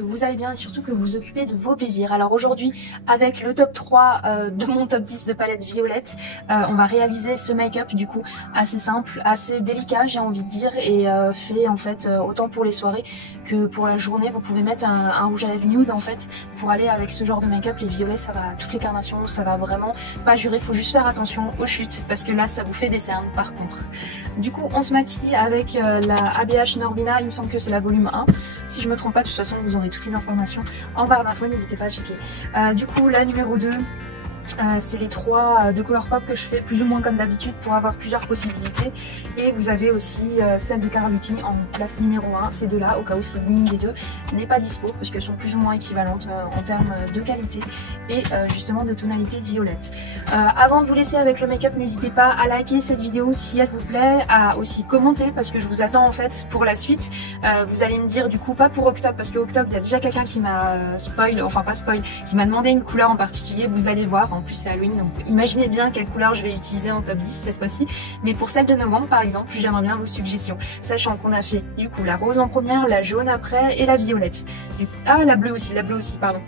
que vous allez bien et surtout que vous vous occupez de vos plaisirs. Alors aujourd'hui, avec le top 3 de mon top 10 de palettes violettes, on va réaliser ce make-up du coup assez simple, assez délicat j'ai envie de dire, et fait en fait autant pour les soirées que pour la journée. Vous pouvez mettre un rouge à lèvres nude en fait pour aller avec ce genre de make-up. Les violets ça va, toutes les carnations ça va vraiment pas jurer, faut juste faire attention aux chutes parce que là ça vous fait des cernes par contre. Du coup on se maquille avec la ABH Norvina, il me semble que c'est la volume 1. Si je me trompe pas, de toute façon vous aurez toutes les informations en barre d'infos, n'hésitez pas à checker. Du coup la numéro 2, c'est les 3 de Colourpop que je fais plus ou moins comme d'habitude pour avoir plusieurs possibilités. Et vous avez aussi celle de Cara Beauty en place numéro 1, ces deux là au cas où si l'une des deux n'est pas dispo parce qu'elles sont plus ou moins équivalentes en termes de qualité et justement de tonalité violette. Avant de vous laisser avec le make-up, n'hésitez pas à liker cette vidéo si elle vous plaît, à aussi commenter parce que je vous attends en fait pour la suite. Vous allez me dire du coup pas pour octobre parce que octobre il y a déjà quelqu'un qui m'a spoil, enfin pas spoil, qui m'a demandé une couleur en particulier, vous allez voir. En plus c'est Halloween, donc imaginez bien quelle couleur je vais utiliser en top 10 cette fois-ci. Mais pour celle de novembre par exemple, j'aimerais bien vos suggestions. Sachant qu'on a fait du coup la rose en première, la jaune après et la violette. Ah la bleue aussi, pardon.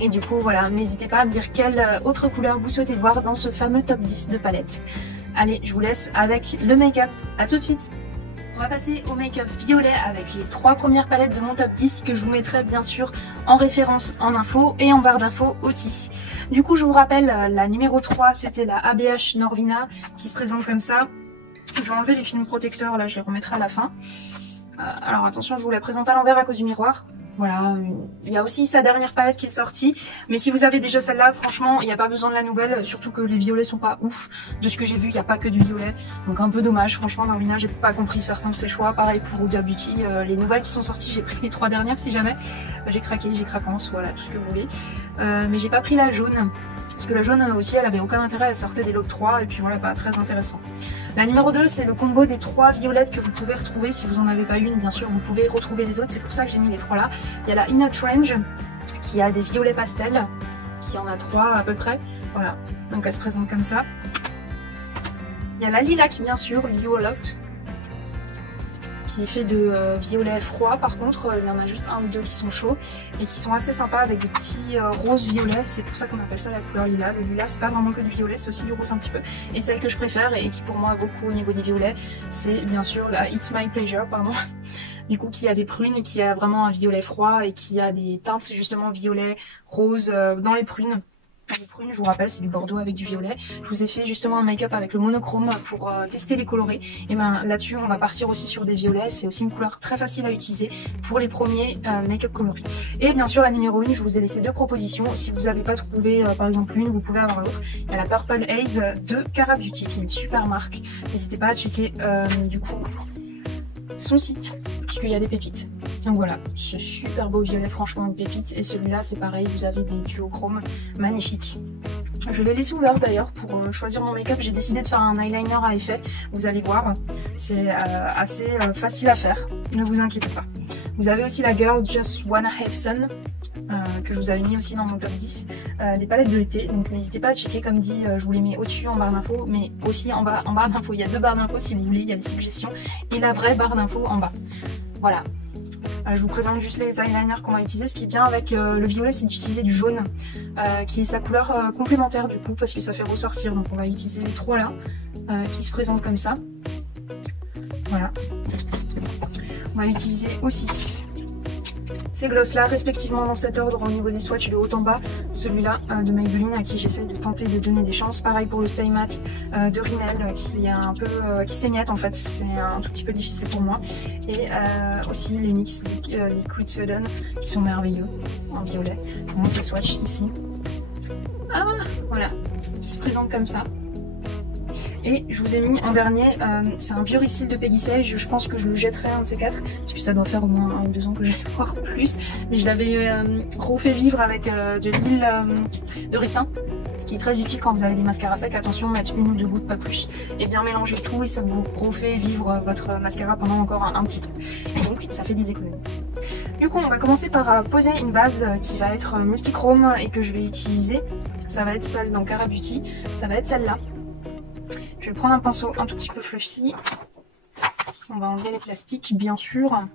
Et du coup voilà, n'hésitez pas à me dire quelle autre couleur vous souhaitez voir dans ce fameux top 10 de palettes. Allez, je vous laisse avec le make-up, à tout de suite. On va passer au make-up violet avec les 3 premières palettes de mon top 10 que je vous mettrai bien sûr en référence en info et en barre d'infos aussi. Du coup je vous rappelle, la numéro 3 c'était la ABH Norvina qui se présente comme ça. Je vais enlever les films protecteurs, là je les remettrai à la fin. Alors attention, je vous la présente à l'envers à cause du miroir. Voilà, il y a aussi sa dernière palette qui est sortie, mais si vous avez déjà celle-là, franchement, il n'y a pas besoin de la nouvelle, surtout que les violets sont pas ouf. De ce que j'ai vu, il n'y a pas que du violet, donc un peu dommage. Franchement, Norvina, j'ai pas compris certains de ses choix. Pareil pour Huda Beauty, les nouvelles qui sont sorties, j'ai pris les 3 dernières si jamais. J'ai craqué, j'ai craquance, voilà, tout ce que vous voulez. Mais j'ai pas pris la jaune, parce que la jaune aussi, elle avait aucun intérêt, elle sortait des lots 3, et puis voilà, pas très intéressant. La numéro 2, c'est le combo des 3 violettes que vous pouvez retrouver. Si vous en avez pas une, bien sûr, vous pouvez retrouver les autres. C'est pour ça que j'ai mis les 3 là. Il y a la In Range qui a des violets pastels, qui en a 3 à peu près. Voilà, donc elle se présente comme ça. Il y a la Lilac, bien sûr, You Locked, qui est fait de violet froid. Par contre, il y en a juste un ou deux qui sont chauds et qui sont assez sympas avec des petits roses violets. C'est pour ça qu'on appelle ça la couleur lilas. Le lilas, c'est pas vraiment que du violet, c'est aussi du rose un petit peu. Et celle que je préfère et qui pour moi a beaucoup au niveau des violets, c'est bien sûr la It's My Pleasure, pardon. Du coup, qui a des prunes, qui a vraiment un violet froid et qui a des teintes justement violet, rose dans les prunes. Les prunes, je vous rappelle, c'est du bordeaux avec du violet. Je vous ai fait justement un make-up avec le monochrome pour tester les colorés. Et ben là-dessus, on va partir aussi sur des violets. C'est aussi une couleur très facile à utiliser pour les premiers make-up colorés. Et bien sûr, la numéro 1, je vous ai laissé 2 propositions. Si vous n'avez pas trouvé par exemple une, vous pouvez avoir l'autre. Il y a la Purple Haze de Cara Beauty, qui est une super marque. N'hésitez pas à checker du coup son site, puisqu'il y a des pépites. Donc voilà, ce super beau violet, franchement une pépite. Et celui-là c'est pareil, vous avez des duochromes magnifiques. Je l'ai laissé ouvert d'ailleurs pour choisir mon make-up. J'ai décidé de faire un eyeliner à effet, vous allez voir. C'est assez facile à faire, ne vous inquiétez pas. Vous avez aussi la Girl Just Wanna Have Sun, que je vous avais mis aussi dans mon top 10, des palettes de l'été. Donc n'hésitez pas à checker, comme dit, je vous les mets au-dessus en barre d'infos, mais aussi en bas en barre d'infos. Il y a 2 barres d'infos si vous voulez, il y a des suggestions et la vraie barre d'infos en bas. Voilà. Je vous présente juste les eyeliners qu'on va utiliser. Ce qui est bien avec le violet, c'est d'utiliser du jaune, qui est sa couleur complémentaire du coup, parce que ça fait ressortir. Donc on va utiliser les 3 là, qui se présentent comme ça. Voilà. On va utiliser aussi ces glosses là, respectivement dans cet ordre au niveau des swatchs de haut en bas. Celui-là de Maybelline, à qui j'essaie de tenter de donner des chances. Pareil pour le Stay Matte de Rimmel, qui est un peu qui s'émiette en fait, c'est un tout petit peu difficile pour moi. Et aussi les NYX Liquid Sudden, qui sont merveilleux en violet. Je vous montre les swatchs ici. Ah voilà, qui se présentent comme ça. Et je vous ai mis en dernier, c'est un vieux recycle de Peggy Sage. Je pense que je le jetterai un de ces 4, parce que ça doit faire au moins 1 ou 2 ans que je vais voir plus. Mais je l'avais refait vivre avec de l'huile de ricin, qui est très utile quand vous avez des mascaras secs. Attention, mettre 1 ou 2 gouttes, pas plus. Et bien mélanger tout et ça vous refait vivre votre mascara pendant encore un petit temps. Et donc ça fait des économies. Du coup, on va commencer par poser une base qui va être multichrome et que je vais utiliser. Ça va être celle dans Cara Beauty, ça va être celle-là. Je vais prendre un pinceau un tout petit peu fluffy. On va enlever les plastiques, bien sûr.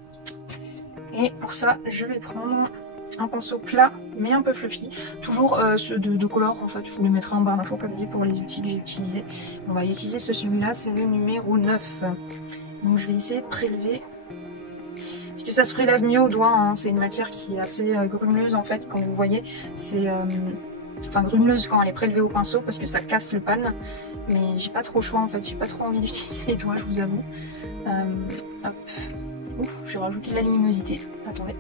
Et pour ça, je vais prendre un pinceau plat mais un peu fluffy, toujours ceux de Color en fait, je vous les mettrai en barre d'infos comme dit pour les outils que j'ai utilisés. On va utiliser celui-là, c'est le numéro 9. Donc je vais essayer de prélever, parce que ça se prélève mieux au doigt, hein. C'est une matière qui est assez grumeleuse en fait, quand vous voyez, c'est... enfin grumeleuse quand elle est prélevée au pinceau parce que ça casse le pan, mais j'ai pas trop le choix en fait, j'ai pas trop envie d'utiliser les doigts, je vous avoue. Hop. Ouf, j'ai rajouté de la luminosité, attendez.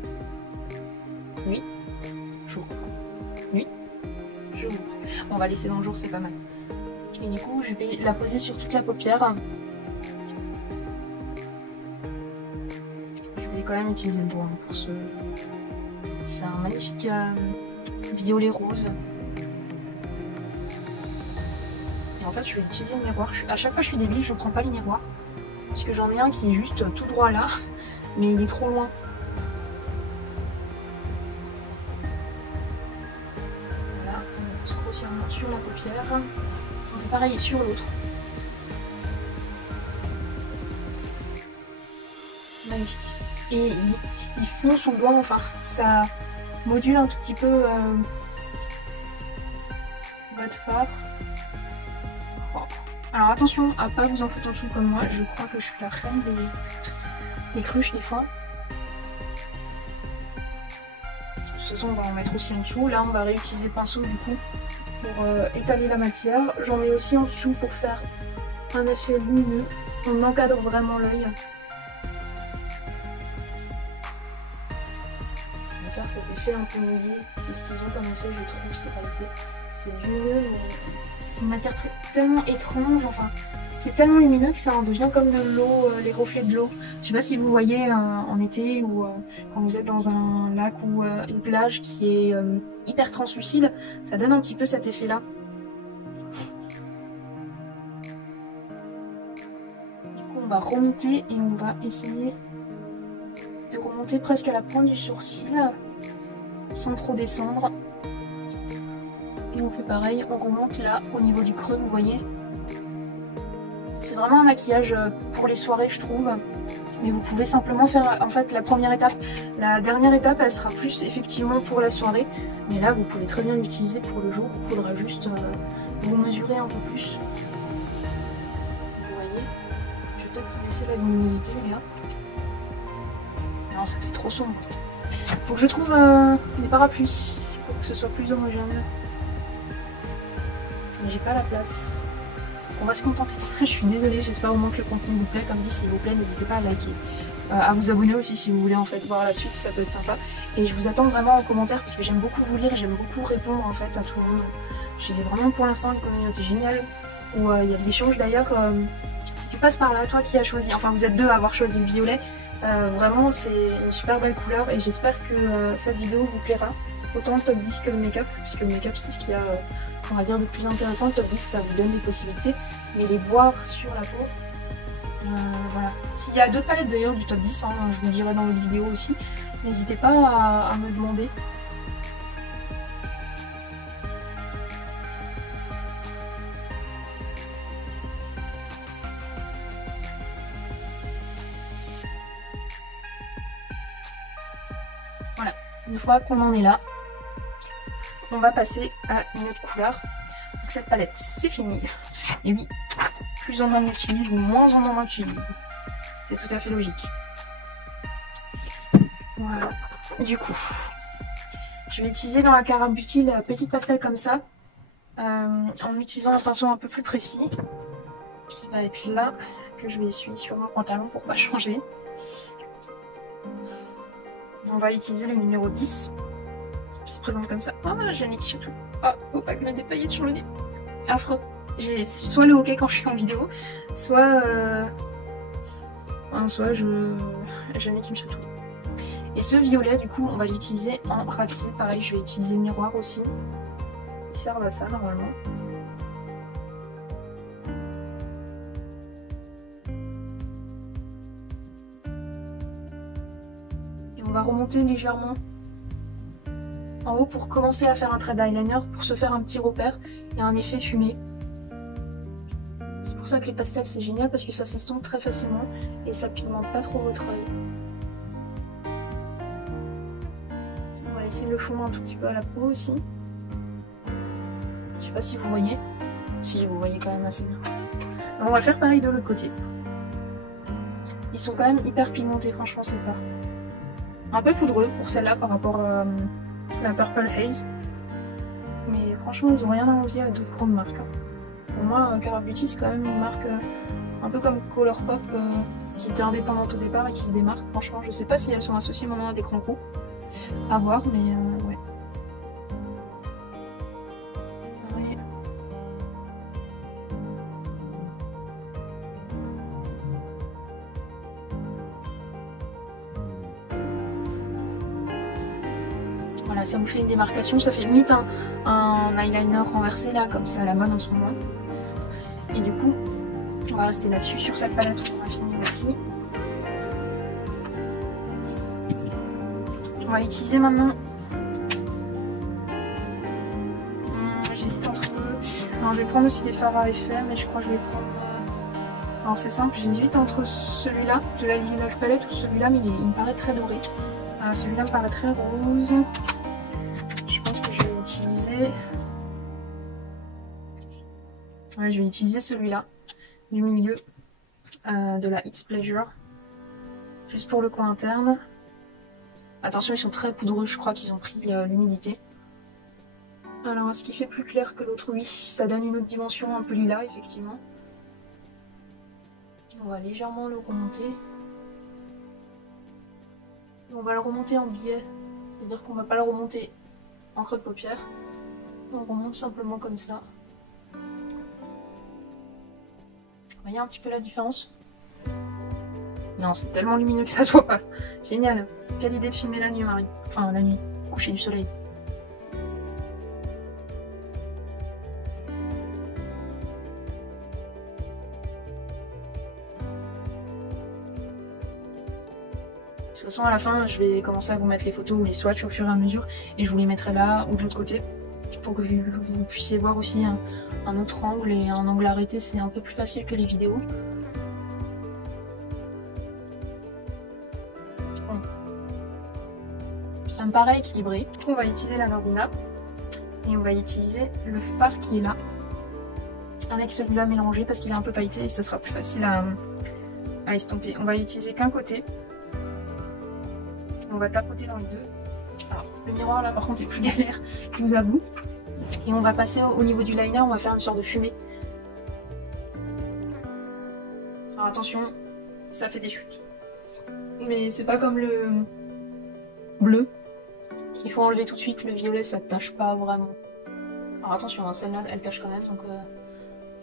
Oui, jour. Oui, jour. Bon, on va laisser dans le jour, c'est pas mal. Et du coup, je vais la poser sur toute la paupière. Je vais quand même utiliser le doigt pour ce... C'est un magnifique violet rose. Et en fait, je vais utiliser le miroir. À chaque fois, je suis débile, je prends pas les miroirs. Parce que j'en ai un qui est juste tout droit là, mais il est trop loin. Voilà, on pose grossièrement sur la paupière. On fait pareil sur l'autre. Magnifique. Et il fond sous le doigt, enfin, ça module un tout petit peu votre fard. Oh. Alors attention à pas vous en foutre en dessous comme moi, je crois que je suis la reine des cruches des fois. De toute façon on va en mettre aussi en dessous, là on va réutiliser le pinceau du coup pour étaler la matière. J'en mets aussi en dessous pour faire un effet lumineux, on encadre vraiment l'œil. On va faire cet effet un peu mouillé, c'est ce qu'ils ont comme effet je trouve, ces qualités. C'est lumineux mais c'est une matière tellement étrange, enfin c'est tellement lumineux que ça en devient comme de l'eau, les reflets de l'eau. Je sais pas si vous voyez en été ou quand vous êtes dans un lac ou une plage qui est hyper translucide, ça donne un petit peu cet effet là. Du coup on va remonter et on va essayer de remonter presque à la pointe du sourcil sans trop descendre. Et on fait pareil, on remonte là au niveau du creux, vous voyez. C'est vraiment un maquillage pour les soirées je trouve. Mais vous pouvez simplement faire en fait la première étape. La dernière étape elle sera plus effectivement pour la soirée. Mais là vous pouvez très bien l'utiliser pour le jour. Il faudra juste vous mesurer un peu plus. Vous voyez. Je vais peut-être laisser la luminosité les gars. Non ça fait trop sombre. Faut que je trouve des parapluies pour que ce soit plus homogène. J'ai pas la place. On va se contenter de ça, je suis désolée, j'espère au moins que le contenu vous plaît. Comme dit, s'il vous plaît, n'hésitez pas à liker, à vous abonner aussi si vous voulez en fait voir la suite, ça peut être sympa. Et je vous attends vraiment en commentaire parce que j'aime beaucoup vous lire, j'aime beaucoup répondre en fait à tout le monde. J'ai vraiment pour l'instant une communauté géniale où il y a de l'échange d'ailleurs. Si tu passes par là, toi qui as choisi, enfin vous êtes deux à avoir choisi le violet, vraiment c'est une super belle couleur et j'espère que cette vidéo vous plaira. Autant le top 10 que le make-up, puisque le make-up c'est ce qu'il y a on va dire de plus intéressant. Le top 10 ça vous donne des possibilités, mais les voir sur la peau, voilà. S'il y a d'autres palettes d'ailleurs du top 10, hein, je vous le dirai dans votre vidéo aussi, n'hésitez pas à me demander. Voilà, une fois qu'on en est là, on va passer à une autre couleur. Donc cette palette, c'est fini. Et oui, plus on en utilise, moins on en utilise. C'est tout à fait logique. Voilà. Du coup, je vais utiliser dans la Carabuty la petite pastel comme ça, en utilisant un pinceau un peu plus précis, qui va être là, que je vais essuyer sur mon pantalon pour pas changer. On va utiliser le numéro 10. Qui se présente comme ça. Oh, Jannick surtout. Oh, faut pas que je mette des paillettes sur le nez. Affreux. J'ai soit le hockey quand je suis en vidéo, soit soit Jannick qui me chatouille. Et ce violet, du coup, on va l'utiliser en râtier. Pareil, je vais utiliser le miroir aussi. Ils servent à ça normalement. Et on va remonter légèrement en haut pour commencer à faire un trait d'eyeliner, pour se faire un petit repère et un effet fumé. C'est pour ça que les pastels c'est génial parce que ça s'estompe très facilement et ça pigmente pas trop votre œil. On va laisser le fond un tout petit peu à la peau aussi. Je sais pas si vous voyez. Si, vous voyez quand même assez bien. Alors, on va faire pareil de l'autre côté. Ils sont quand même hyper pigmentés, franchement c'est fort. Un peu poudreux pour celle-là par rapport à la Purple Haze. Mais franchement ils ont rien à envier à d'autres grandes marques. Pour moi, Cara Beauty c'est quand même une marque un peu comme Colourpop qui était indépendante au départ et qui se démarque. Franchement je sais pas si elles sont associées maintenant à des grands groupes. À voir, mais ouais. Voilà, ça vous fait une démarcation, ça fait limite un eyeliner renversé là, comme c'est à la mode en ce moment. Et du coup, on va rester là-dessus, sur cette palette on a fini aussi. On va utiliser maintenant... J'hésite entre... Non, je vais prendre aussi des fards à effet, mais je crois que je vais prendre... Alors c'est simple, j'hésite entre celui-là, de la Lilac Palette, ou celui-là, mais il me paraît très doré. Celui-là me paraît très rose. Ouais, je vais utiliser celui-là du milieu de la It's Pleasure, juste pour le coin interne. Attention, ils sont très poudreux, je crois qu'ils ont pris l'humidité. Alors, est-ce qu'il fait plus clair que l'autre? Oui, ça donne une autre dimension un peu lilas, effectivement. On va légèrement le remonter. On va le remonter en biais, c'est-à-dire qu'on va pas le remonter en creux de paupière. On remonte simplement comme ça. Vous voyez un petit peu la différence? Non, c'est tellement lumineux que ça se voit pas. Génial. Quelle idée de filmer la nuit, Marie. Enfin, la nuit. Coucher du soleil. De toute façon, à la fin, je vais commencer à vous mettre les photos ou les swatchs au fur et à mesure. Et je vous les mettrai là ou de l'autre côté. Pour que vous puissiez voir aussi un autre angle et un angle arrêté. C'est un peu plus facile que les vidéos. Ça me paraît équilibré. On va utiliser la Norvina et on va utiliser le fard qui est là avec celui-là mélangé parce qu'il est un peu pailleté et ça sera plus facile à estomper. On va utiliser qu'un côté. On va tapoter dans les deux. Alors, le miroir là par contre est plus galère, je vous avoue. Et on va passer au niveau du liner, on va faire une sorte de fumée. Alors attention, ça fait des chutes. Mais c'est pas comme le bleu. Il faut enlever tout de suite, le violet ça tâche pas vraiment. Alors attention, hein, celle-là elle tâche quand même, donc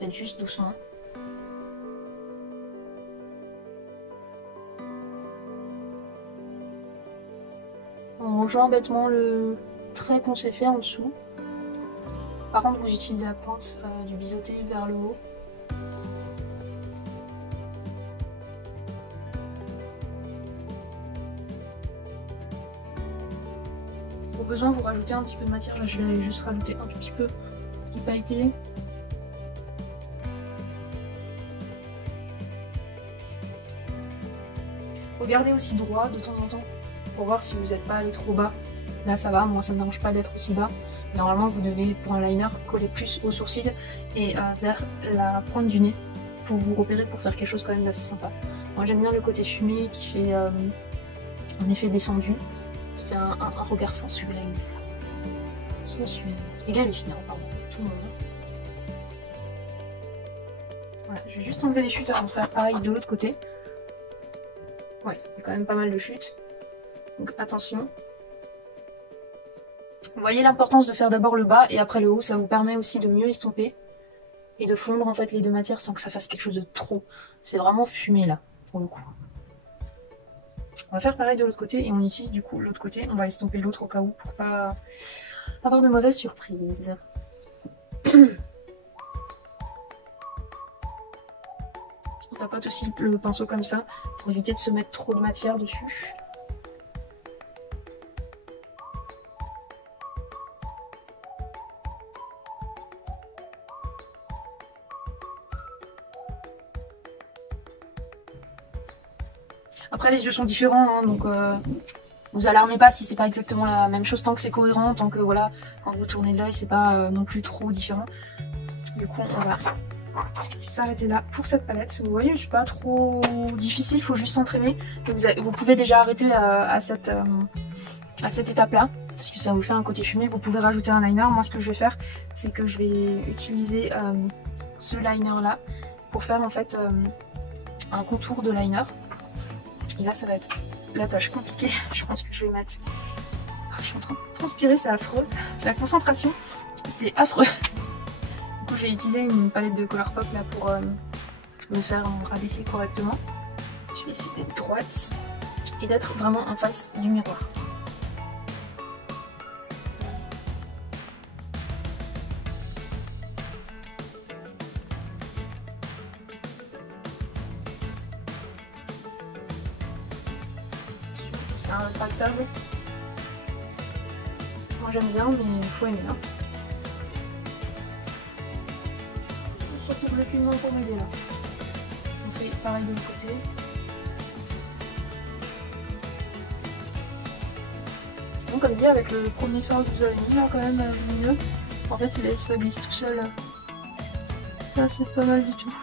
faites juste doucement. On rejoint bêtement le trait qu'on s'est fait en dessous. Par contre vous utilisez la pointe du biseauté vers le haut. Au besoin vous rajoutez un petit peu de matière, là je vais juste rajouter un tout petit peu de pailleté. Regardez aussi droit de temps en temps pour voir si vous n'êtes pas allé trop bas. Là ça va, moi ça ne me dérange pas d'être aussi bas. Normalement vous devez pour un liner coller plus au sourcil et vers la pointe du nez pour vous repérer, pour faire quelque chose quand même d'assez sympa. Moi j'aime bien le côté fumé qui fait un effet descendu. Ça fait un regard sensuel. Sensuel. Égal et final, pardon. Tout le monde. Voilà, je vais juste enlever les chutes avant de faire pareil de l'autre côté. Ouais, il y a quand même pas mal de chutes. Donc attention. Vous voyez l'importance de faire d'abord le bas et après le haut, ça vous permet aussi de mieux estomper et de fondre en fait les deux matières sans que ça fasse quelque chose de trop. C'est vraiment fumé là, pour le coup. On va faire pareil de l'autre côté et on utilise du coup l'autre côté. On va estomper l'autre au cas où pour pas avoir de mauvaises surprises. On tapote aussi le pinceau comme ça pour éviter de se mettre trop de matière dessus. Après les yeux sont différents, hein, donc Vous alarmez pas si c'est pas exactement la même chose, tant que c'est cohérent, tant que voilà, quand vous tournez l'œil, c'est pas non plus trop différent. Du coup, on va s'arrêter là pour cette palette. Vous voyez, je suis pas trop difficile, il faut juste s'entraîner. Vous pouvez déjà arrêter à cette étape-là, parce que ça vous fait un côté fumé. Vous pouvez rajouter un liner. Moi, ce que je vais faire, c'est que je vais utiliser ce liner-là pour faire en fait un contour de liner. Et là, ça va être la tâche compliquée. Je pense que je vais mettre... Je suis en train de transpirer, c'est affreux. La concentration, c'est affreux. Du coup, je vais utiliser une palette de Colourpop là pour me faire rabaisser correctement. Je vais essayer d'être droite et d'être vraiment en face du miroir. C'est un rétractable. Moi j'aime bien, mais il faut aimer. Hein. Surtout le cul pour m'aider là. On fait pareil de l'autre côté. Bon, comme dit, avec le premier fard que vous avez mis là, quand même lumineux, en fait il se glisse tout seul. Ça c'est pas mal du tout.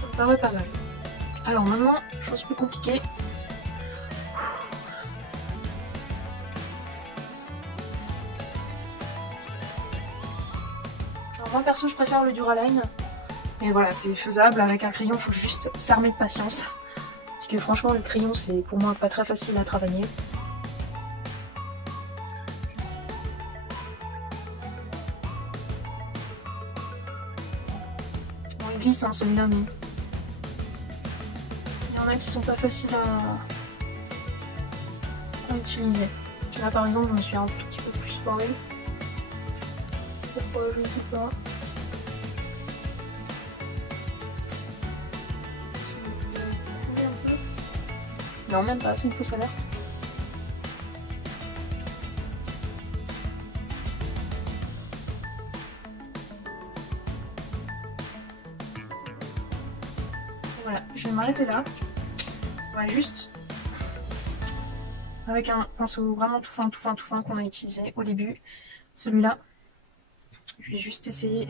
Ça me paraît pas mal. Alors maintenant, chose plus compliquée. Alors moi perso je préfère le Duraline. Mais voilà, c'est faisable, avec un crayon, il faut juste s'armer de patience. Parce que franchement le crayon c'est pour moi pas très facile à travailler. Bon, il glisse hein, celui-là, mais il y en a qui sont pas faciles à utiliser. Là par exemple je me suis un tout petit peu plus foirée. Pourquoi je ne sais pas. Non, même pas, c'est une fausse alerte. Voilà, je vais m'arrêter là. On va juste, avec un pinceau vraiment tout fin qu'on a utilisé au début, celui-là, je vais juste essayer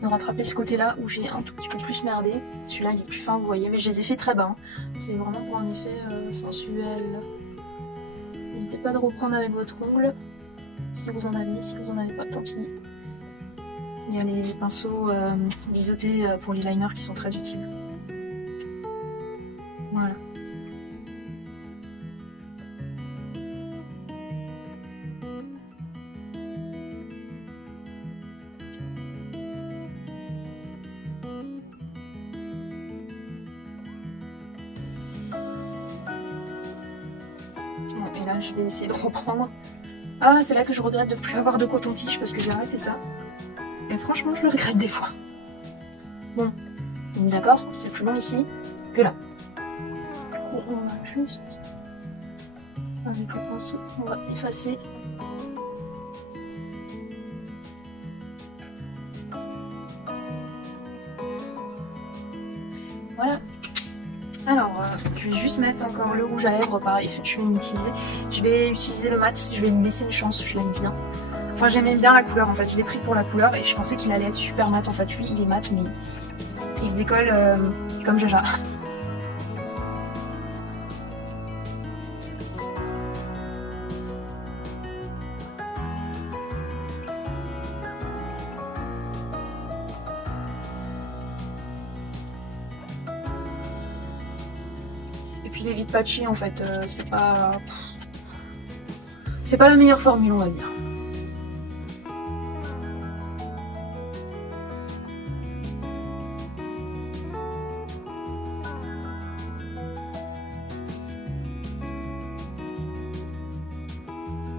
de rattraper ce côté-là où j'ai un tout petit peu plus merdé. Celui-là il est plus fin, vous voyez, mais je les ai fait très bas. Hein. C'est vraiment pour un effet sensuel. N'hésitez pas de reprendre avec votre ongle si vous en avez pas, tant pis. Il y a les pinceaux biseautés pour les liners qui sont très utiles. Voilà. Et là je vais essayer de reprendre. Ah, c'est là que je regrette de ne plus avoir de coton-tige parce que j'ai arrêté ça. Et franchement je le regrette des fois. Bon, d'accord, c'est plus long ici que là. Du coup on va juste, avec le pinceau, on va effacer. Voilà. Alors, je vais juste mettre encore le rouge à lèvres, pareil, je vais utiliser le mat, je vais lui laisser une chance, je l'aime bien. Enfin, j'aimais bien la couleur en fait, je l'ai pris pour la couleur et je pensais qu'il allait être super mat en fait. Lui, il est mat, mais il se décolle comme Jaja. Et puis les vides patchy en fait, c'est pas la meilleure formule on va dire.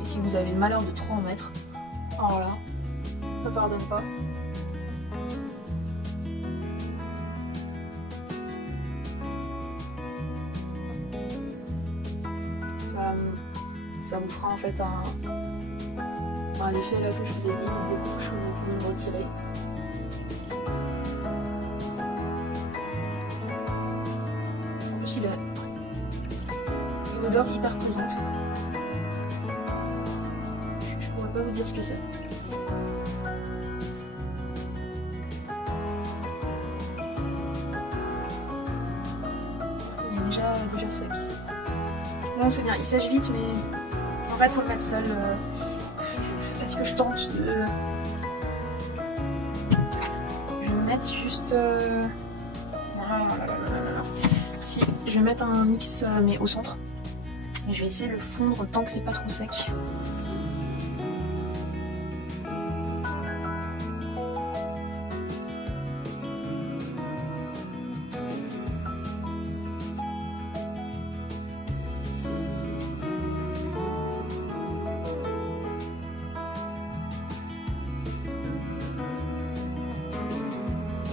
Et si vous avez le malheur de trop en mettre, alors là, ça pardonne pas. Ça vous fera en fait l'effet là que je vous ai dit, des couches où vous pouvez le retirer. qu'il a une odeur hyper présente. Je pourrais pas vous dire ce que c'est. Il est déjà sec. Bon, c'est bien, il sèche vite, mais en fait, faut le mettre seul. Est-ce que je tente de... Je vais mettre juste... Si, je vais mettre un mix, mais au centre. Et je vais essayer de le fondre tant que c'est pas trop sec.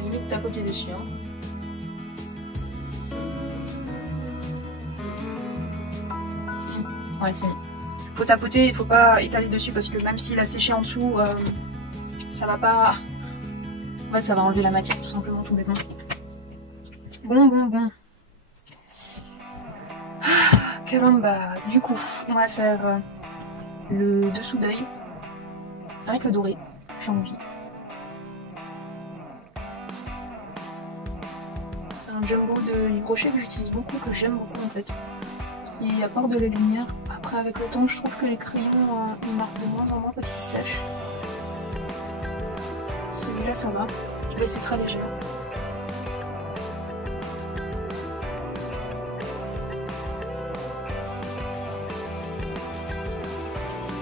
Limite tapoter dessus. Hein. Ouais, c'est mis. Faut tapoter, il faut pas étaler dessus parce que même s'il a séché en dessous, ça va pas... En fait, ça va enlever la matière tout simplement, tout bêtement. Bon. Caramba. Du coup, on va faire le dessous d'œil avec le doré. J'ai envie. C'est un jumbo de Yves Rocher que j'utilise beaucoup, que j'aime beaucoup en fait. Qui apporte de la lumière. Après, avec le temps, je trouve que les crayons, ils marquent de moins en moins parce qu'ils sèchent. Celui-là, ça va. Mais c'est très léger.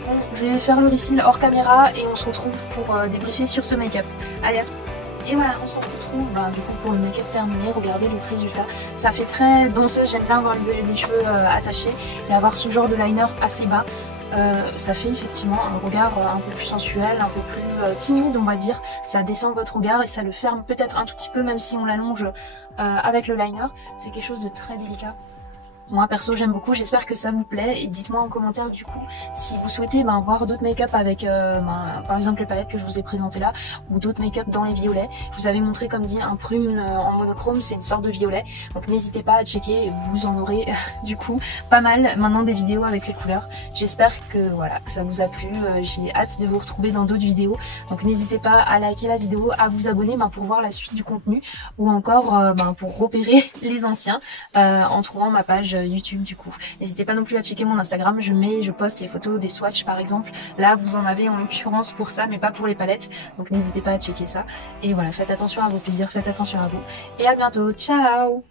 Bon, je vais faire le refill hors caméra et on se retrouve pour débriefer sur ce make-up. Allez, à tout. Et voilà, on se retrouve du coup pour une make-up terminée. Regardez le résultat. Ça fait très danseuse. J'aime bien avoir les cheveux attachés et avoir ce genre de liner assez bas. Ça fait effectivement un regard un peu plus sensuel, un peu plus timide on va dire. Ça descend votre regard et ça le ferme peut-être un tout petit peu même si on l'allonge avec le liner. C'est quelque chose de très délicat. Moi perso j'aime beaucoup, j'espère que ça vous plaît et dites-moi en commentaire du coup si vous souhaitez voir d'autres make-up avec par exemple les palettes que je vous ai présentées là ou d'autres make-up dans les violets. Je vous avais montré comme dit un prune en monochrome, c'est une sorte de violet, donc n'hésitez pas à checker, vous en aurez du coup pas mal maintenant des vidéos avec les couleurs. J'espère que voilà que ça vous a plu, j'ai hâte de vous retrouver dans d'autres vidéos, donc n'hésitez pas à liker la vidéo, à vous abonner pour voir la suite du contenu ou encore pour repérer les anciens en trouvant ma page YouTube du coup. N'hésitez pas non plus à checker mon Instagram, je poste les photos des swatchs par exemple. Là vous en avez en l'occurrence pour ça mais pas pour les palettes. Donc n'hésitez pas à checker ça. Et voilà, faites attention à vos plaisirs, faites attention à vous. Et à bientôt, ciao!